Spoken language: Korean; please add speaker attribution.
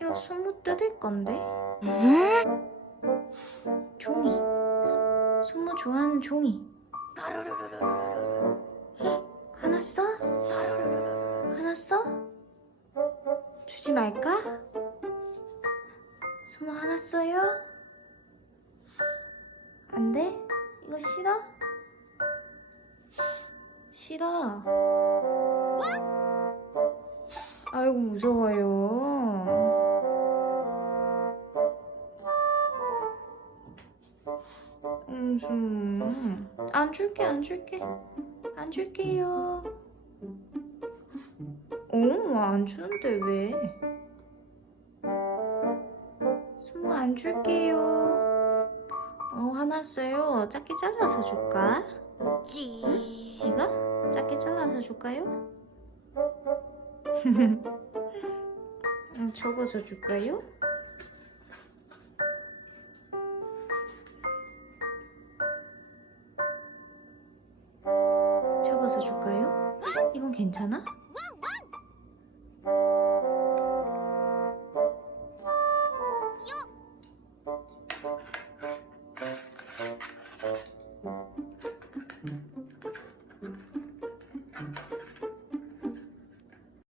Speaker 1: 이거 수무 뜯을 건데. 종이. 수무 좋아하는 종이. 하나 써? 하나 써? 주지 말까? 수무 하나 써요? 안 돼? 이거 싫어? 싫어. 아이고 무서워요. 음, 안 줄게 안 줄게 안 줄게요. 어, 안 주는데 왜? 스무 안 줄게요. 어, 화났어요. 작게 잘라서 줄까?
Speaker 2: 찌.
Speaker 1: 이거? 작게 잘라서 줄까요? 음, 접어서 줄까요? 접어서 줄까요? 이건 괜찮아?